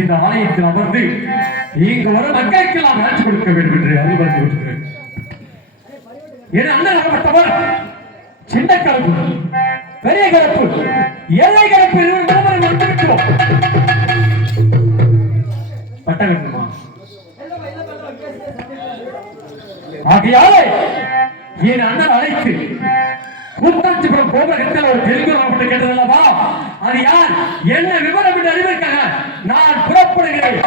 இந்த ஆலயத்தில் அமர்ந்து இங்கு வரும் மக்களுக்கெல்லாம் ஆட்சி கொடுக்க வேண்டும் என்று அறிவுறுத்தி விடுகிறேன். என் அண்ணன் அகப்பட்டவர் சின்ன கலப்பு, பெரிய கலப்பு, எல்லை கலப்பு வந்துவிட்டோம். பட்டகட்டுமா ஆகையாலே என் அண்ணன் அழைத்து கூட்டாட்சிபுரம் கோபுரத்தில் ஒரு தெலுங்கு கேட்டதல்லவா, அது யார் என்ன விவரம் என்று அறிவிக்காக நான் புறப்படுகிறேன்.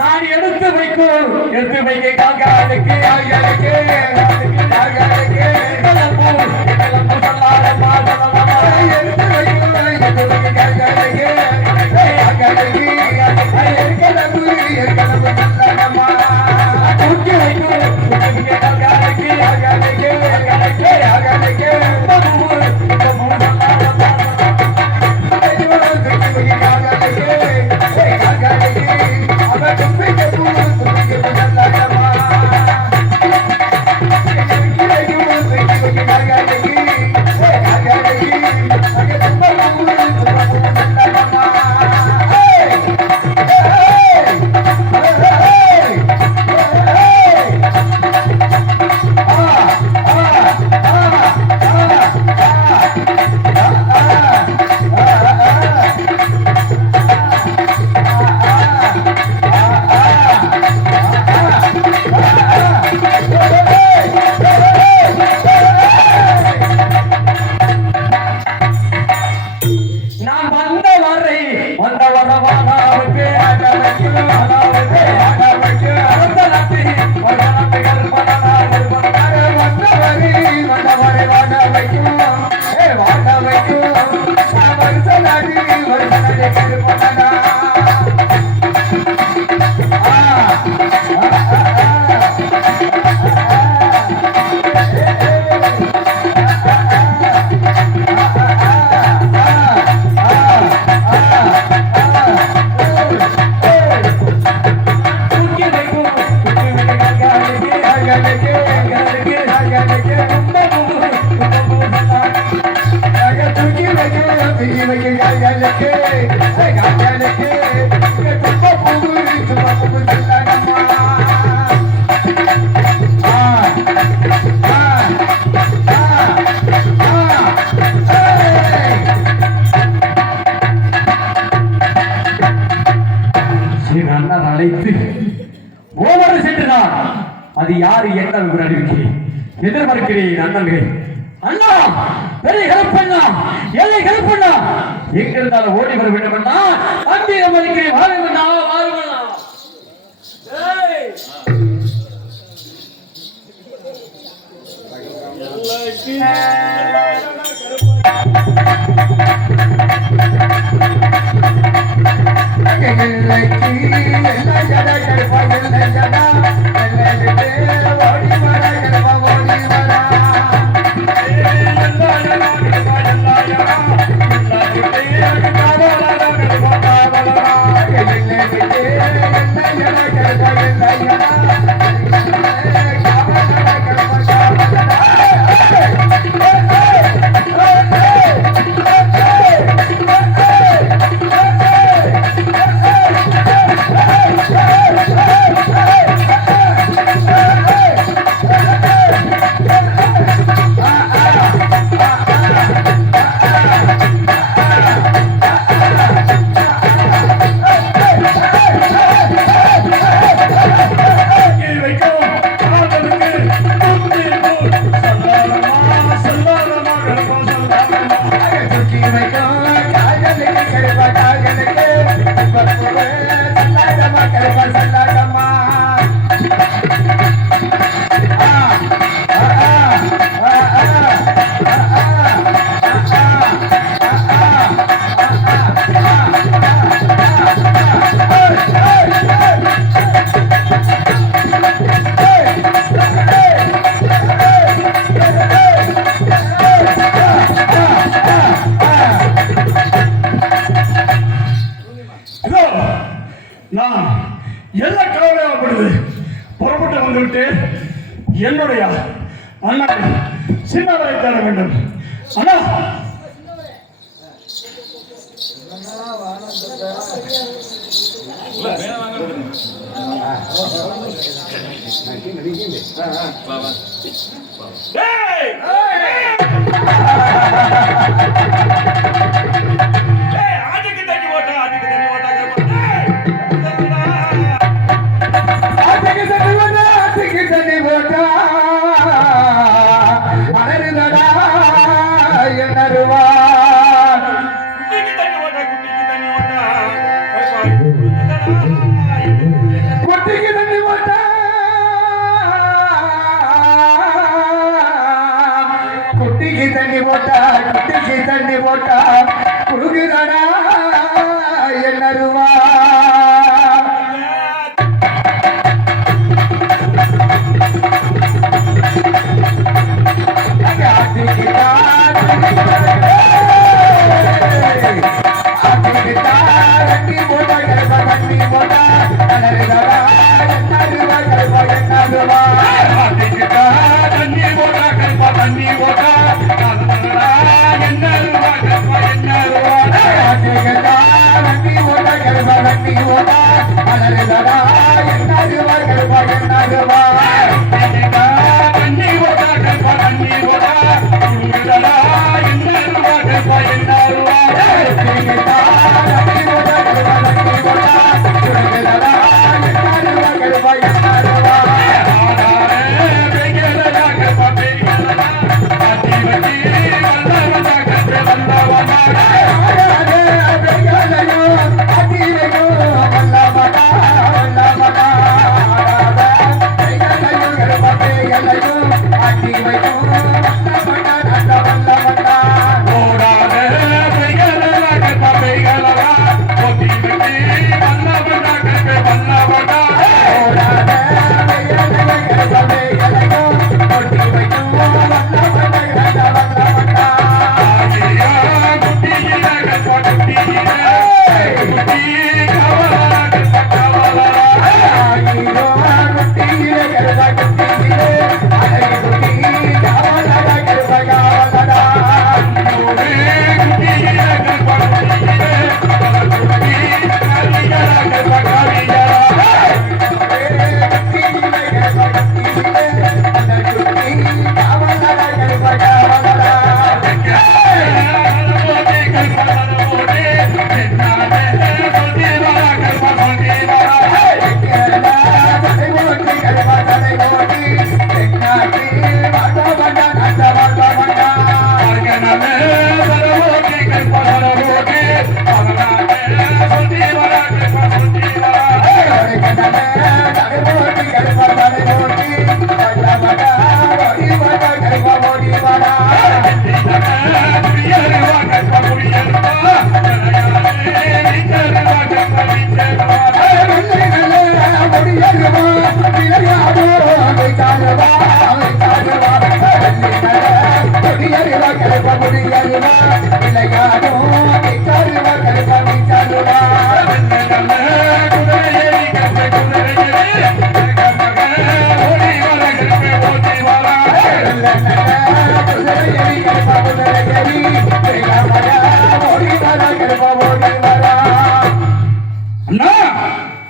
நான் எடுத்து வைக்க காக்காளுக்கு ஓவர் சென்றுதான் அது யாரு என்ன விவரம் அறிவிக்கிறேன். எதிர்பார்க்கிறேன் அண்ணன்கள். அண்ணா பெரிய கலப்பண்ணா, எல்லை கலப்பண்ணா, எங்க இருந்தாலும் ஓடி வர வேண்டும் அண்ணா. அம்பி அமர்க்கிறேன். வாருங்கண்ணா, வாருங்கண்ணா. என்னுடைய அண்ணனை சின்னவரை தர வேண்டும். அண்ணா அதுக்கு தண்ணி ஓட்டா அனருதடா என்னருவா குட்டிக்கு தண்ணி போட்டா குட்டிக்கு தண்ணி போட்டா குட்டிக்கு தண்ணி போட்டா குடுக்குதடா என்னருவா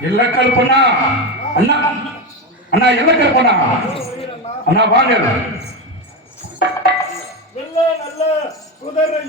எல்ல கல்பனா அண்ணா அண்ணா எல்ல கல்பனா அண்ணா வாங்க நல்ல குதிரை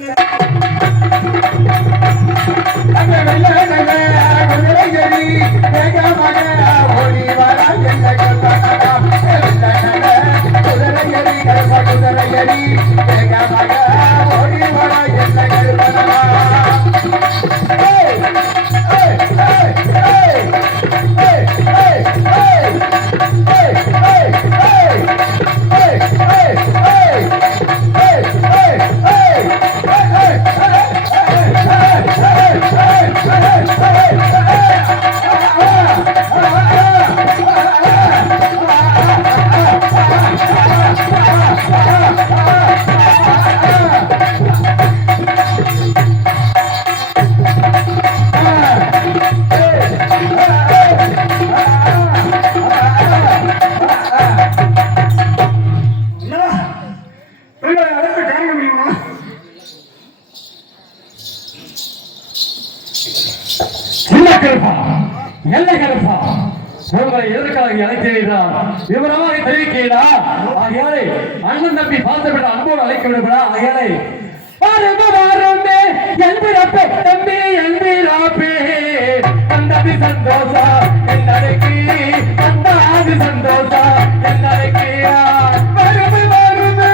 எல்லை கருப்பா உங்களை எதற்காக அழைக்கிறீர்கள் விவரமாக தெரிவிக்கிறீர்களா ஆகையாலே அண்ணன் தம்பி பார்த்துவிட அன்போடு அழைக்க விடுகிறா ஆகையாலே வாருமே என்பிரப்பே தம்பி என்பிராப்பே தம்பி சந்தோஷா என்னடைக்கு தந்தாது சந்தோஷா என்னடைக்கு வருமே வருமே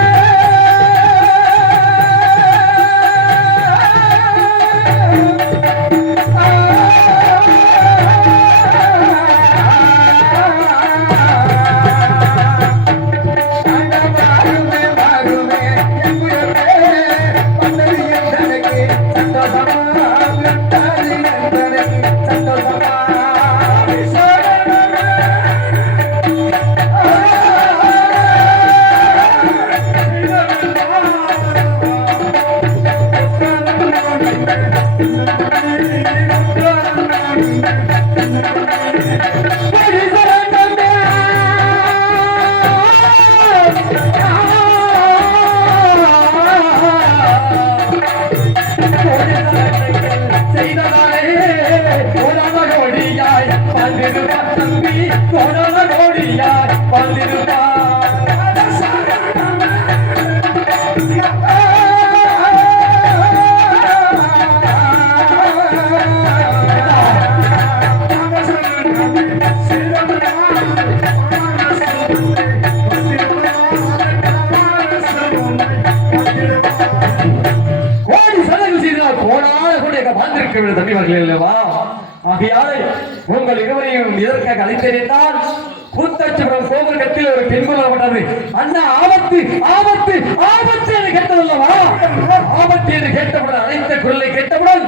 உங்கள் இருவரையும் இதற்காக அழைத்தேன் கூத்தச்சுரம் கோவில் கட்டில் ஒரு பெண்குள்ளப்பட்டது அண்ணா ஆபத்து ஆபத்து ஆபத்து என்று கேட்டதல்லவா ஆபத்து என்று கேட்டவுடன் அழைத்த குரலை கேட்டவுடன்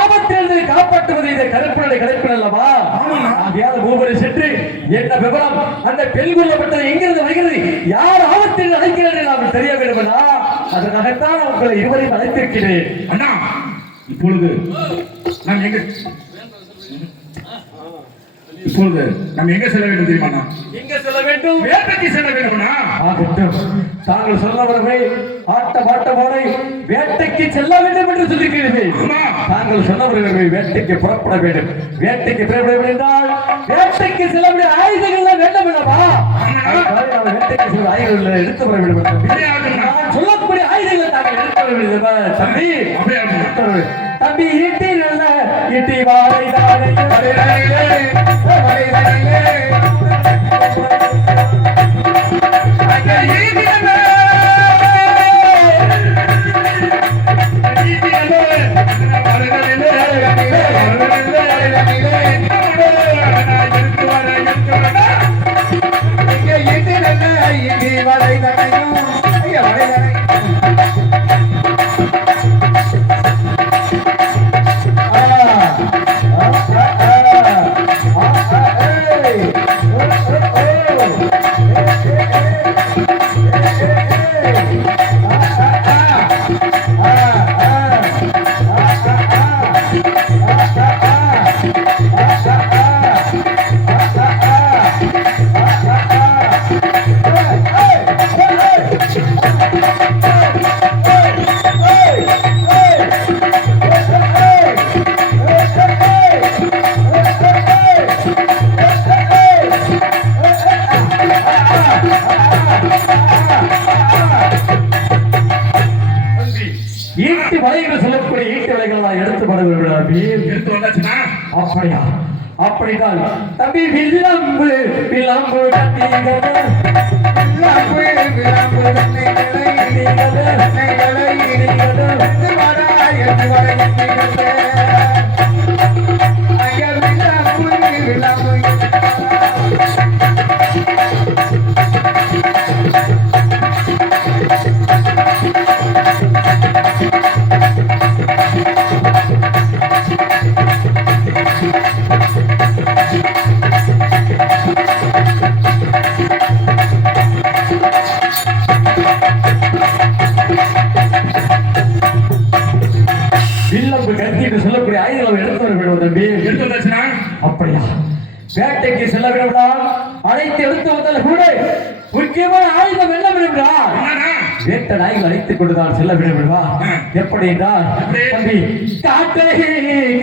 ஆபத்து என்று காப்பாற்றுவது இந்த கருப்பினரை கிடைப்பினல்லவா ஆகையால் மூவரை சென்று என்ன விவரம் அந்த பெண்குள்ளப்பட்டது எங்கிருந்து வருகிறது யார் ஆபத்து என்று அழைக்கிறது நாம் தெரிய வேண்டுமனா அதற்காகத்தான் உங்களை இருவரையும் அழைத்திருக்கிறேன் அண்ணா இப்பொழுது நாம் எங்க செல்ல வேண்டும் தெரியுமா? எங்க செல்ல வேண்டும்? வேட்டைக்கு செல்ல வேண்டும்னா ஆகட்டும். தாங்கள் சொன்னவர்களை ஆட்ட பாட்டமோனை வேட்டைக்கு செல்ல வேண்டும் என்று சொல்லியிருக்கிறீர்கள். தாங்கள் சொன்னவர்களை வேட்டைக்கு புறப்பட வேண்டும். வேட்டைக்கு புறப்பட வேண்டும் என்றால் வேட்டைக்கு செல்ல வேண்டிய ஆயுதங்கள் வேண்டும் அல்லவா? வேட்டைக்கு செல்ல ஆயுதங்களை எடுத்து வர வேண்டும். நான் சொல்லக்கூடிய ஆயுதங்களை தாங்கள் எடுத்து வர வேண்டும் தம்பி. தம்பி ஈட்டி நல்ல ஈட்டி வாழை தானே அப்படியா? அப்படிதான் தம்பி வில்லம்பு வில்லம்பு சொல்லக்கூடிய ஆயுதங்களை எடுத்து வர வேண்டும் தம்பி. எடுத்து வந்தாச்சுனா அப்படியா? வேட்டைக்கு செல்ல வேண்டாம். அனைத்து எடுத்து வந்தால் கூட முக்கியமான ஆயுதம் என்ன வேண்டாம். வேட்ட நாய்கள் அழைத்துக் கொண்டுதான் செல்ல விடுவா. எப்படி என்றால் தம்பி காட்டை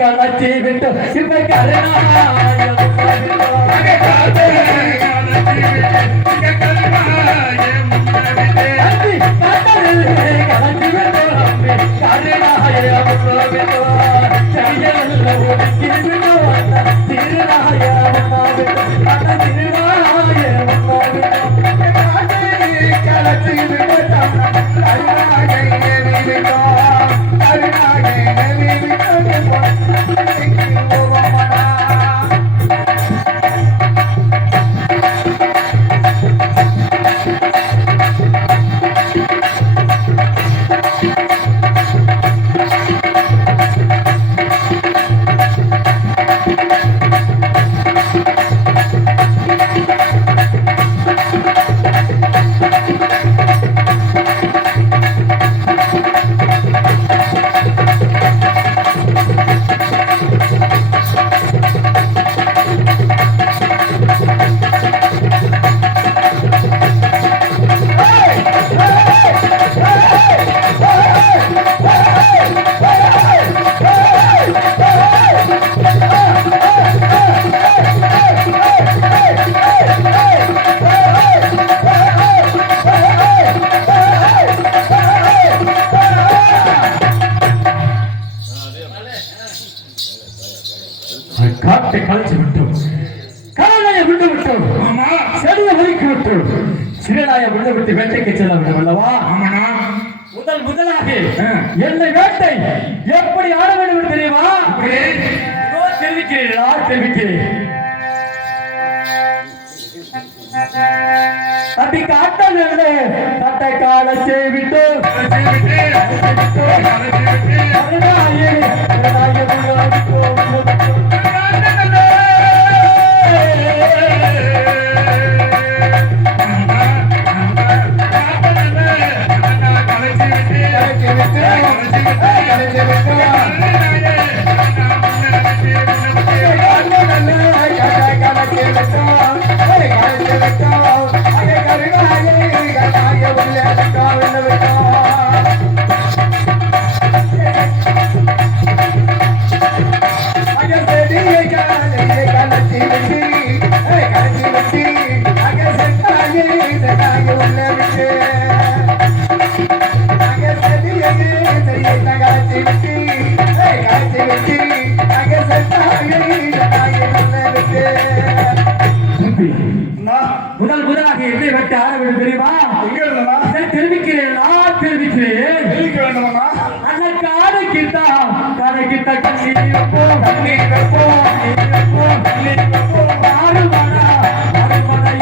கலச்சி விட்டு இப்ப காட்டை கலைச்சு விட்டோம், கடலையை விட்டு விட்டோம், செடியை ஒதுக்கி விட்டோம், சிறுநாயை விட்டு விட்டு வேட்டைக்கு செல்ல வேண்டும் அல்லவா? முதலாக என்னை வேட்டை எப்படி ஆட வேண்டும் என்று தெரியுமா? தெரிவிக்கிறீர்களா? தெரிவிக்கிறேன். தம்பி காட்டல் தட்டை காலச்சே விட்டு முதலாக என்னை வெட்ட ஆட வேண்டும் தெரியுமா? தெரிவிக்கிறேன், தெரிவிக்க வேண்டுமா? அன்னைக்கு ஆடைக்கிட்டா கடைக்கிட்ட கண்ணீர் வைப்போம், கண்ணீர் வைப்போம், கண்ணீர் வைப்போம், ஆறுமடா ஆறுமடா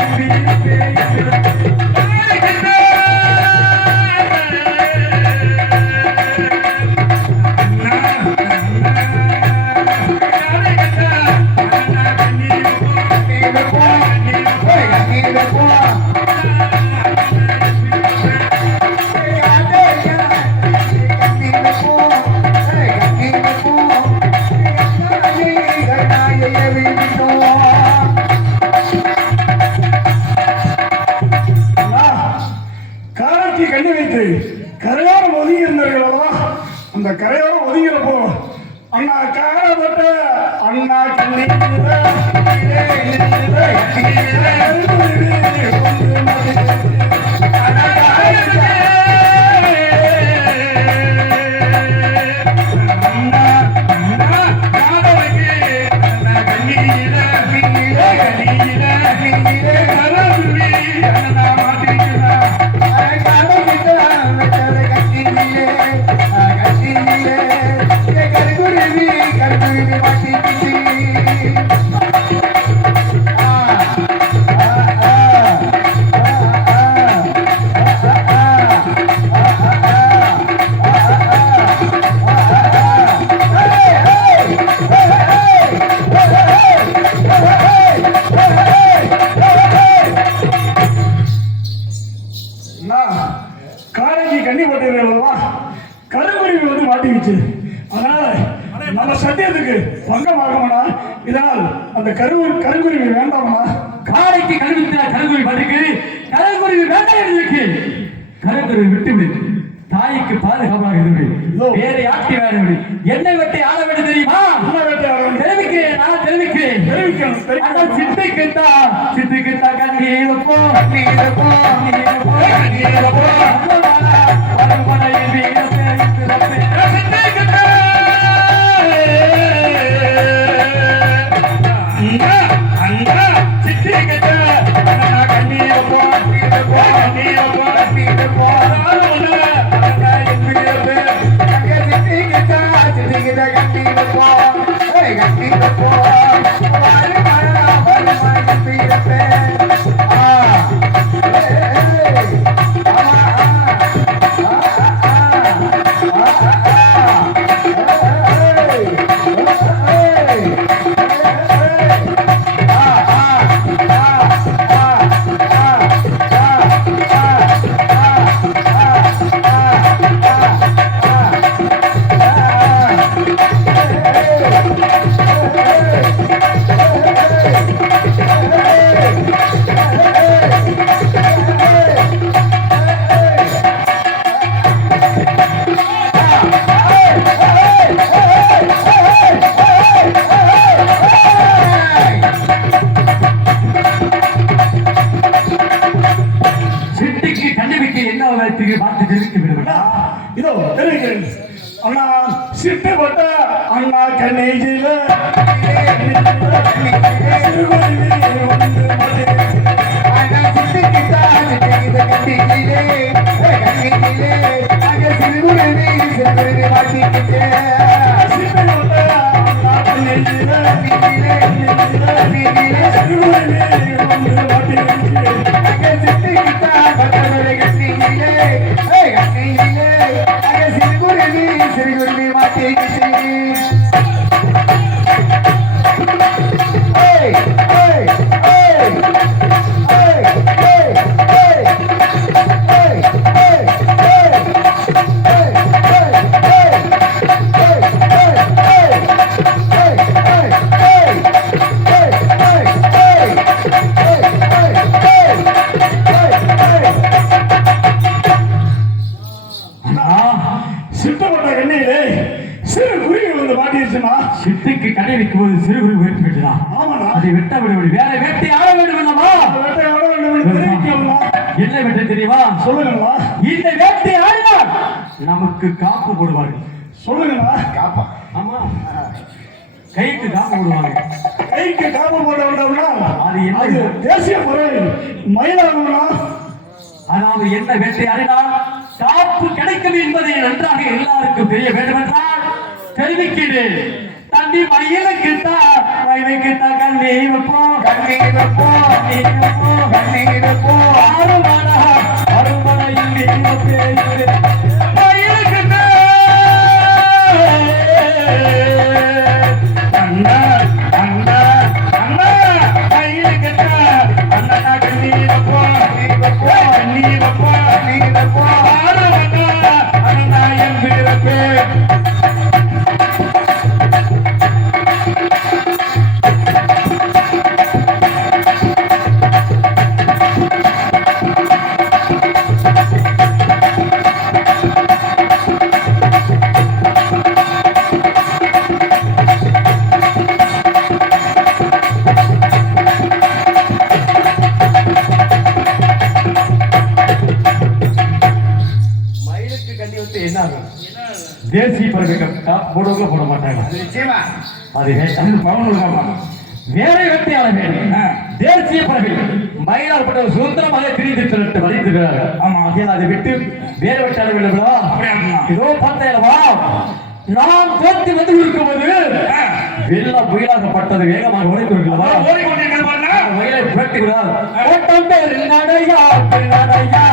கண்ணி வைத்து கரையோரம் ஒதுங்கி இருந்தார்கள். அந்த கரையோரம் ஒதுங்கிறப்போ அண்ணா காரப்பட்ட அண்ணா கண்ணி காரைக்கு கண்ணி போட்டுறா கருங்குருவி வந்து மாட்டிக்கிச்சு. அதனால நம்ம சத்தியத்துக்கு பங்கமாகணும்னா இதனால் அந்த கருங்குருவி வேண்டாமா? காரைக்கு கருவித்தினா கருங்குருவி பதிக்கு கருங்குருவி வேண்டாம் இருக்கு. கருங்கரை விட்டுவிடு. தாய்க்கு பாதுகாப்பாக இருந்து வேற யாட்டி வேற விடு. என்னை வெட்டி ஆள விட தெரியுமா? தெரிவிக்கிறேன், நான் தெரிவிக்கிறேன். சித்துக்குத்தா கண்ணீர் போ, கண்ணீர் போ, கண்ணீர் போ, கண்ணீர் போ. இதோ தெரிவிக்கிறேன். அண்ணா சிட்டு போட்ட அண்ணா கண்ணேஜில சிட்டுக்கு கடை வைக்கும் போது சிறு குருவி உயர்த்தி விட்டுதான். அதை வெட்ட விடுபடி வேற வேட்டை ஆட வேண்டும் என்னமா? என்ன வெட்ட தெரியுமா? சொல்லுங்களா. இந்த வேட்டை ஆடினால் நமக்கு காப்பு போடுவார்கள். சொல்லுங்களா. காப்பா? ஆமா, கைக்கு காப்பு போடுவாங்க. கைக்கு காப்பு போடுவாங்கன்னா அது என்ன? தேசிய முறை மயிலாடுனா. அதாவது என்ன வேட்டை ஆடினால் காப்பு கிடைக்கும் என்பதை நன்றாக எல்லாருக்கும் தெரிய வேண்டும் என்றால் தெரிவிக்கிறேன். தம்பி மயிலுக்கு கண்ணீர் போ, கண்ணீர் போ, கண்ணீர் போ, கண்ணீர் போ. அருமனா அருமனையில் நீர் பேரு மயிலுக்கு அண்ணா அண்ணா அண்ணா மயிலுக்கு அண்ணா கண்ணீர் போ, கண்ணீர் போ, கண்ணீர் போ, கண்ணீர் போ. அருமனா அண்ணா என் பிறப்பே தேசிய பறவைகள் போடுவங்க போட மாட்டாங்க. அது வேற வெற்றியாள வேண்டும். தேசிய பறவைகள் மயிலாடுபட்ட சுதந்திரமாக பிரிந்து வலிந்திருக்கிறார்கள். ஆமா, அதை விட்டு வேற வெற்றியாள வேண்டும். இதோ பார்த்தேன் நாம் தோற்றி வந்து இருக்கும்போது வெள்ளம் புயலாகப்பட்டது வேகமாக ஓடிக்கொண்டிருக்கிறவா மயிலை புரட்டி விடாது. ஓட்டம் பேர் நடையா நடையா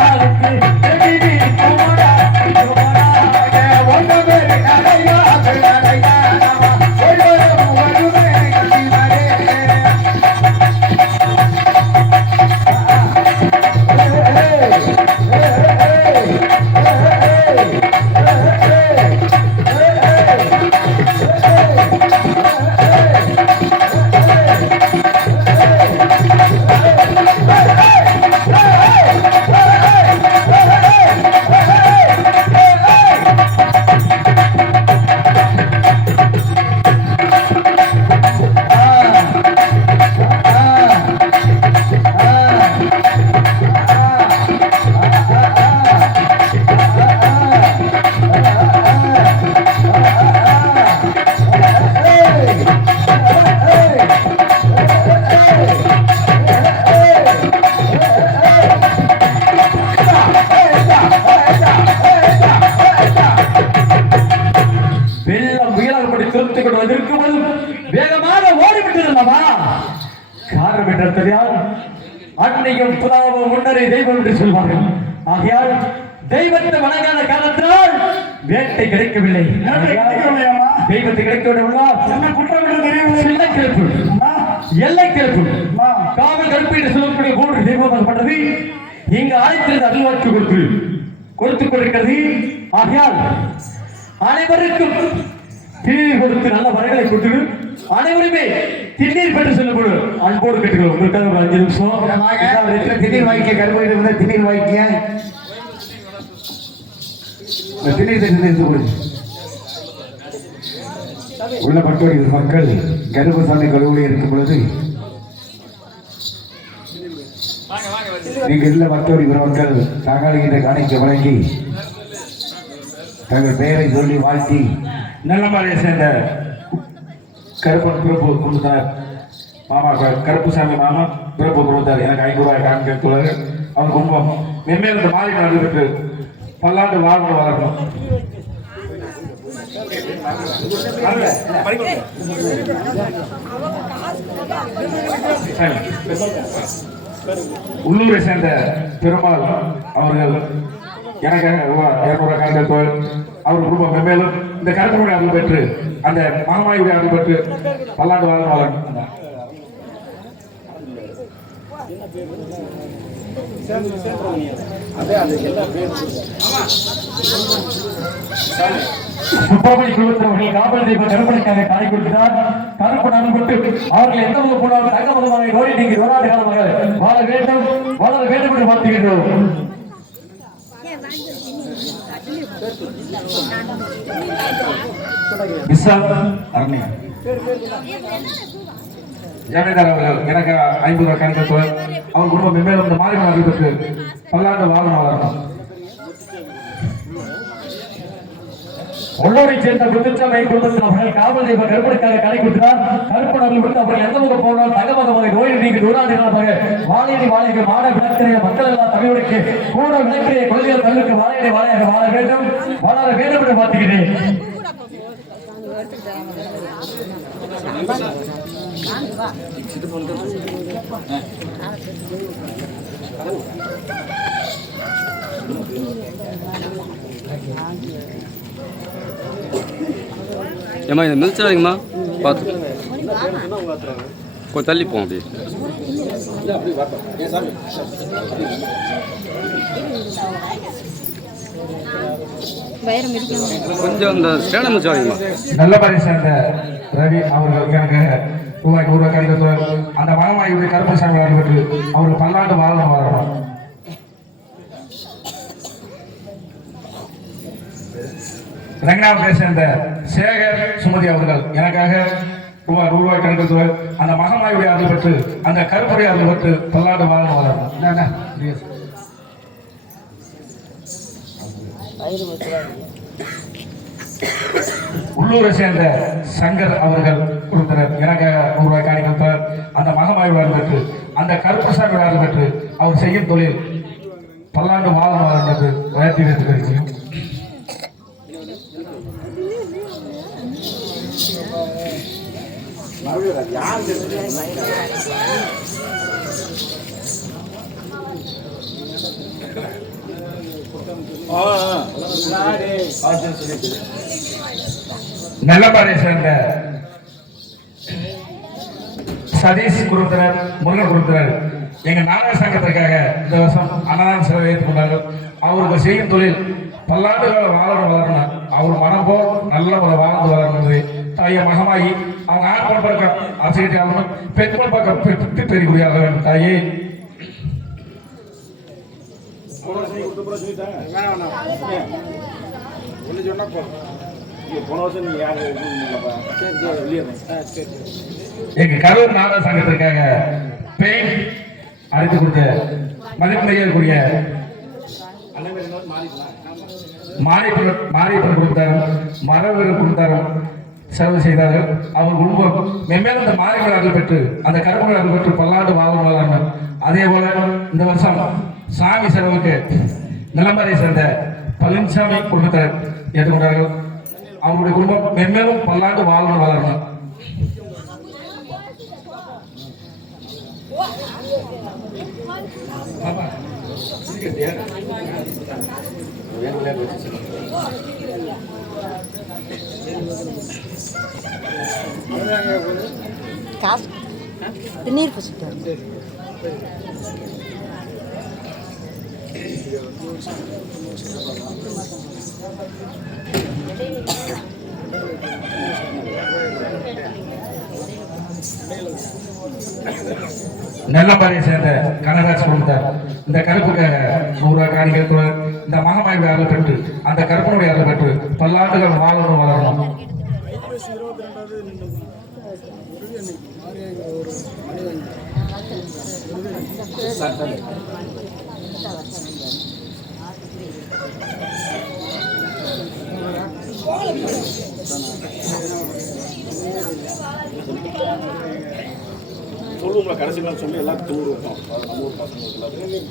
Hey! பிறந்ததால் அன்னையும் புதாவும் முன்னரே தெய்வம் என்று சொல்வார்கள். ஆகையால் தெய்வத்தை வணங்காத காலத்தினால் வேட்டை கிடைக்கவில்லை. தெய்வத்தை கிடைக்கவில்லை. என்ன குற்றம் என்று தெரியவில்லை. சின்ன கிழப்பு, எல்லை கிழப்பு, காவல் கருப்பு என்று சொல்லக்கூடிய மூன்று தெய்வம் பட்டது இங்கு அழைத்திருந்த அருள்வாக்கு கொடுத்துக் கொண்டிருக்கிறது. ஆகையால் அனைவருக்கும் தீர்வு கொடுத்து நல்ல வரங்களை கொடுத்து அனைவருமே திண்ணீர் பெற்று செல்லப்படும் அன்போடு கேட்டுக்கிறோம். உங்களுக்காக ஒரு 5 நிமிஷம் திண்ணீர் வாய்க்க கருமையில வந்து திண்ணீர் வாய்க்க திண்ணீர் உள்ள பட்டோடி மக்கள் கருப்பசாமி கழுவுல இருக்கும் பொழுது நீங்கள் உள்ள பட்டோடி மக்கள் தகாலிகின்ற காணிக்க வழங்கி தங்கள் பெயரை சொல்லி வாழ்த்தி நல்லமாலையை சேர்ந்த கருப்பன் பிரபு கொடுத்தார். மாமா கருப்புசாமி மாமா பிரபு கொடுத்தார். எனக்கு 5 ரூபாய் காமிக்கிறார். அவர் குடும்பம் மென்மேல் இந்த மாறி நடந்துட்டு பல்லாண்டு வாழ்ந்து வளரணும். உள்ளூரை சேர்ந்த பெருமாள் அவர்கள் எனக்கு 200 கணக்கு அவர் குடும்பம் மென்மேலும் இந்த கருத்துடைய அருள் பெற்று அந்த மகமாயுடைய அருள் பெற்று பல்லாண்டு வாழ வளரும். சுப்பிரமணிய குழுவினர்கள் காவல் தெய்வ கருப்பனுக்காக காலை கொடுக்கிறார். கருப்பன் அனுப்பட்டு அவர்கள் எந்த முக போனாலும் தங்க மதமாக நோய் நீங்கி ஓராண்டு காலமாக வாழ வேண்டும் என்று வாழ்த்துகின்றோம். ஜமீன்தார் அவர்கள் எனக்கு 50 ரூபாய் கணக்கு அவர் குடும்பம் மென்மேலும் இந்த மாறி அருள் பெற்று பல்லாண்டு வளரணும். உள்ளூரை சேர்ந்த குத்துச்சமை குடும்பத்தில் அவர்கள் காவல் தெய்வ கருப்பனுக்காக கடை கொடுக்கிறார். கருப்பன் அருள் விட்டு அவர்கள் எந்த முக போனால் தங்கமகமாக நோய் நீங்கி நூறாண்டு காலமாக வாழையடி வாழைகள் மாட விளக்கிறைய மக்கள் எல்லாம் தமிழுக்கு கூட விளக்கிறைய கொள்கைகள் தமிழுக்கு வாழையடி வாழையாக வாழ வேண்டும் என்று பார்த்துக்கிறேன். ஏம்மா இதை மிதிச்சிடாதீங்கம்மா, பார்த்து கொஞ்சம் தள்ளி போவோம். அப்படியே கொஞ்சம் அந்த ஸ்டேண்டை மிதிச்சிடாதீங்கம்மா. நல்லபடி சேர்ந்த ரவி அவர்கள் எனக்கு ரூபாய் 100 ரூபாய் கணக்கு அந்த மகமாயுடைய கருப்பசாமி அருள் பெற்று அவருக்கு பல்லாண்டு வளரணும். ரங்கநாதனை சேர்ந்த சேகர் சுமதி அவர்கள் எனக்காக ரூபாய் 100 ரூபாய் கணக்கு அந்த மகமாயுடைய அருள் பெற்று அந்த கருப்புடைய அருள் பெற்று பல்லாண்டு வளரணும். உள்ளூரை சேர்ந்த சங்கர் அவர்கள் கொடுத்தனர். எனக்கு 100 ரூபாய் காணிக்கப்பட்டார். அந்த மகமாயுடைய அருள் பெற்று அந்த கருப்பசாமி அருள் பெற்று அவர் செய்யும் தொழில் பல்லாண்டு வாழணும் என்று உயர்த்தி வைத்திருக்கிறேன். நல்லபாறை சேர்ந்த சதீஷ் குருத்தனர் முருகன் குருத்தனர் எங்க நாடக சங்கத்திற்காக இந்த வருஷம் அன்னதான சேவை ஏற்றுக் கொண்டார்கள். அவருக்கு செய்யும் தொழில் பல்லாண்டு காலம் வளரணும். அவர் மனம் போல் நல்ல ஒரு வாழ்ந்து வளரணும். தாயை மகமாகி அவங்க ஆண்கள் பக்கம் ஆசைக்கிட்டே ஆகணும், பெண்கள் பக்கம் பெற்று பெரியக்கூடிய வேண்டும். தாயே எங்க கரூர் நாடக சங்கத்திற்காக பெயிண்ட் அடித்து கொடுத்த மதிப்புரிய மாரியப்பன் கொடுத்தார், மரவர்கள் கொடுத்தார், செலவு செய்தார்கள். அவர் குடும்பம் மென்மேலும் இந்த மாரியப்பன் அருள் பெற்று அந்த கருப்பன் அருள் பெற்று பல்லாண்டு வாழணும். அதே போல இந்த வருஷம் சாமி செலவுக்கு நிலம்பரை சேர்ந்த பழனிசாமி குடும்பத்தை ஏற்றுக்கொண்டார்கள். அவருடைய குடும்பம் மென்மேலும் பல்லாண்டு வளரணும். பாப்பா சிரிக்கிறதியா? காசு நீர் பூசிட்டு நெல்லம்பாறையை சேர்ந்த கனகராஜ் குடும்பத்தார் இந்த கருப்புக்காக 100 ரூபாய் காணிக்கை இந்த மகமாயுடைய அருள் பெற்று அந்த கருப்பனுடைய அருள் பெற்று பல்லாண்டுகள் வாழணும் வளரணும். சொல்லுவோம்ல கடைசிலாம் சொல்லி எல்லாத்தையும் துணுருவோம். நம்ம ஊர் பசங்க எல்லாத்தையும்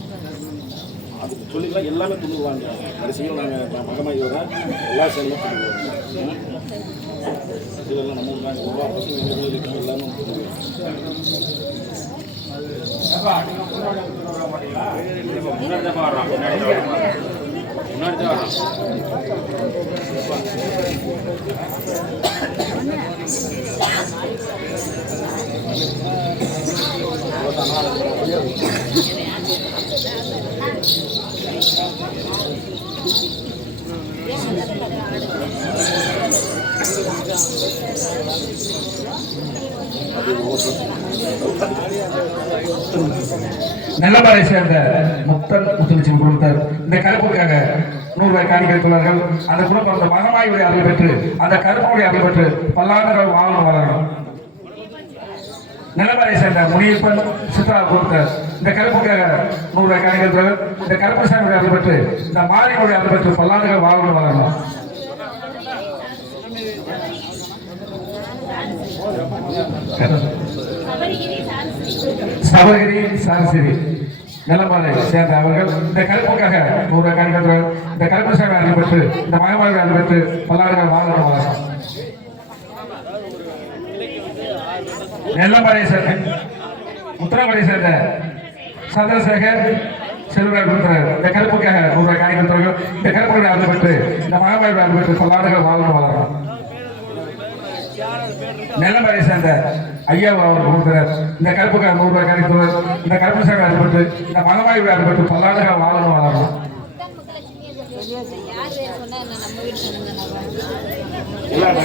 அதுக்கு சொல்லிக்கலாம் எல்லாமே துணுருவாங்க. கடைசியில் நாங்கள் மகமாயோட எல்லா செயலும் துணுருவோம். இதெல்லாம் நம்ம ஊர் நாங்கள் எல்லா பசங்க எல்லாமே நெல்லம்பாறையை சேர்ந்த முத்தன் முத்துலட்சுமி குடும்பத்தார் இந்த கருப்புக்காக 100 ரூபாய் காணிக்கை வைத்துள்ளார்கள். அந்த குடும்பம் அந்த மகமாயுடைய அருள் பெற்று அந்த கருப்பனுடைய அருள் பெற்று பல்லாண்டுகள் வாழணும் வளரணும். நெல்லம்பாறையை சேர்ந்த முனியப்பன் சித்ரா குடும்பத்தார் இந்த கருப்புக்காக 100 ரூபாய் காணிக்கை வைத்துள்ளார்கள். இந்த கருப்பசாமியுடைய அருள் பெற்று இந்த மாரியனுடைய அருள் பெற்று பல்லாண்டுகள் வாழணும் வளரணும். சபரிகிரி சாரசிரி நெல்லம்பாறை சேர்ந்த அவர்கள் இந்த கருப்புக்காக 100 ரூபாய் காணிக்கை இந்த கருப்பசாமி அருள் பெற்று இந்த மகமாயுடைய அருள் பெற்று பல்லாண்டுகள் வாழணும் வளரணும். நெல்லம்பாறையை சேர்ந்த உத்தரமலையை சேர்ந்த சந்திரசேகர் செல்வராஜ் கொடுக்கிறார். இந்த கருப்புக்காக 100 ரூபாய் காணிக்கை இந்த கருப்புடைய அருள் பெற்று இந்த மகமாயுடைய அருள் பெற்று பல்லாண்டுகள் வாழணும் வளரணும். நெல்லம்பாறையை சேர்ந்த ஐயா அவர் கொடுக்கிறார். இந்த கருப்புக்காக 100 ரூபாய் காணிக்கை இந்த கருப்பு சாமி அருள் பெற்று இந்த மகமாயுடைய அருள் பெற்று பல்லாண்டுகள் வாழணும் வளரணும். இல்லைங்க